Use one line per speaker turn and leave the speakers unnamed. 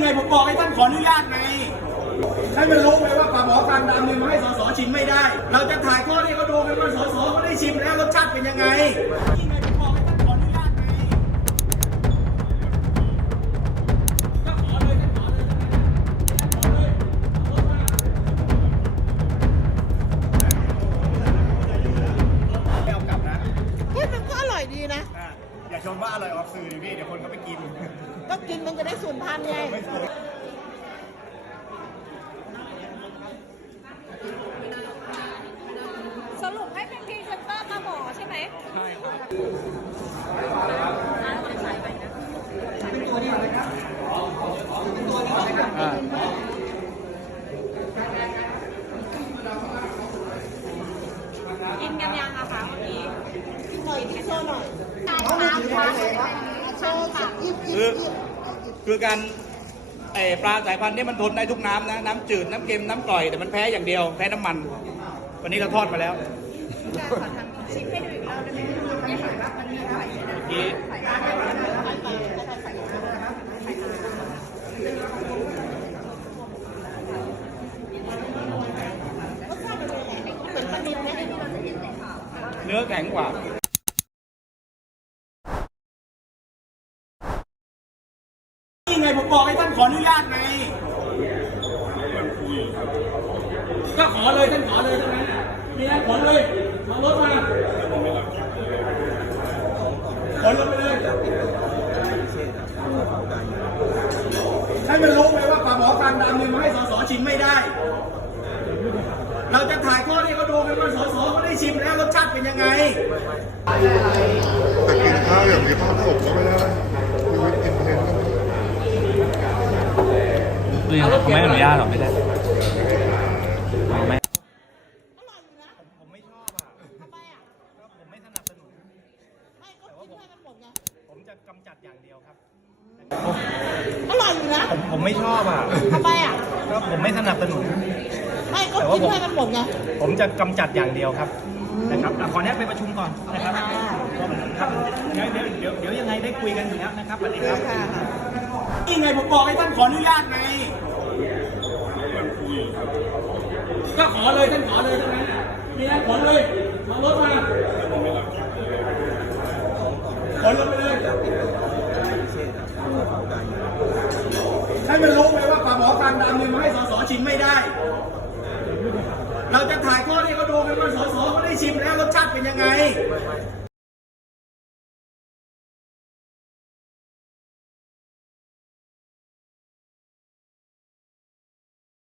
ไงผมบอกให้ท่านขออนุญาตไงให้มันรู้ไปว่าปลาหมอคางดำเนี่ยมาให้สสชิมไม่ได้เราจะถ่ายทอดให้เขาดูกันว่าสสเขาได้ชิมแล้วรสชาติเป็นยังไงนี่ไงผมบอกให้ท่านขออนุญาตไงก็ขอเลยท่านขอเลยไม่เอากลับนะ
เฮ้ยมันก็อร่อยดีนะ
อย่าชมว่าอร่อยออกสื่อดิพี่เดี๋ยวคนก็ไปกิน
ก็กินมันจะได้สูญพันธุ์ไง
สรุปให้เป็นพรีเซนเตอร์ปลาหมอใช่ไหมใช่ครับกินกันยังอะคะเมื่อกี้
หน่อยพี่โชว์หน่อย โชว์ค่ะยิบ
คือการปลาสายพันธุ์นี้มันทนได้ทุกน้ำนะน้ำจืดน้ำเค็มน้ำกร่อยแต่มันแพ้อย่างเดียวแพ้น้ำมัน วันนี้เราทอดมาแล้ว
ขอทำชิมให้ดูอีกรอบได้ไหมไม่ใส่ว่ามันมีไข่ใช่ไหม
เมื่อกี้
เหมือนปลาดิบไหม
เนื้อแข็งกว่า
นี่ไงผมบอกให้ท่านขออนุญาตไงก็ขอเลยท่านขอเลยทั้งนั้นนี่นะขอเลยมารถมาขอลงไปเลยให้มันรู้ไปว่าปลาหมอคางดำเนี่ยมาให้สสชิมไม่ได้เราจะถ่ายทอดให้เขาดูกันว่าสสเขาได้ชิมแล้วรสชาติเป็นยังไง
แต่กินข้าวอย่างมีภาพสุขก็ไม่ได้ชีวิตกินเพลนก็
เขาไม่อนุญาตหรอไม่ได้ไม่
อร่อยอยู่นะ
ผมไม่ชอบอ่ะ
ทำไมอ่ะ
ผมไม่สนับสนุน
ไม่ก็กินให้มันหมดไง
ผมจะกำจัดอย่างเดียวครับ
อร่อยอยู่นะ
ผมไม่ชอบอ่ะ
ทำไมอ่ะ
ก็ผมไม่สนับสนุน
ไม่ก็กินให้มันหมดไง
ผมจะกำจัดอย่างเดียวครับนะครับขออนุญาตไปประชุมก่อนนะครับครับเดี๋ยวยังไงได้คุยกันอยู่แล้วนะครับสวัสดีครับ
นี่ไงผมบอกให้ท่านขออนุญาตไงก็ขอเลยท่านขอเลยทั้งนั้นนี่นะขอเลยมารถมาขอลงไปเลยให้มันรู้ไปว่าปลาหมอคางดำเนี่ยมาให้สสชิมไม่ได้เราจะถ่ายทอดให้เขาดูกันว่าสสเขาได้ชิมแล้วรสชาติเป็นยังไง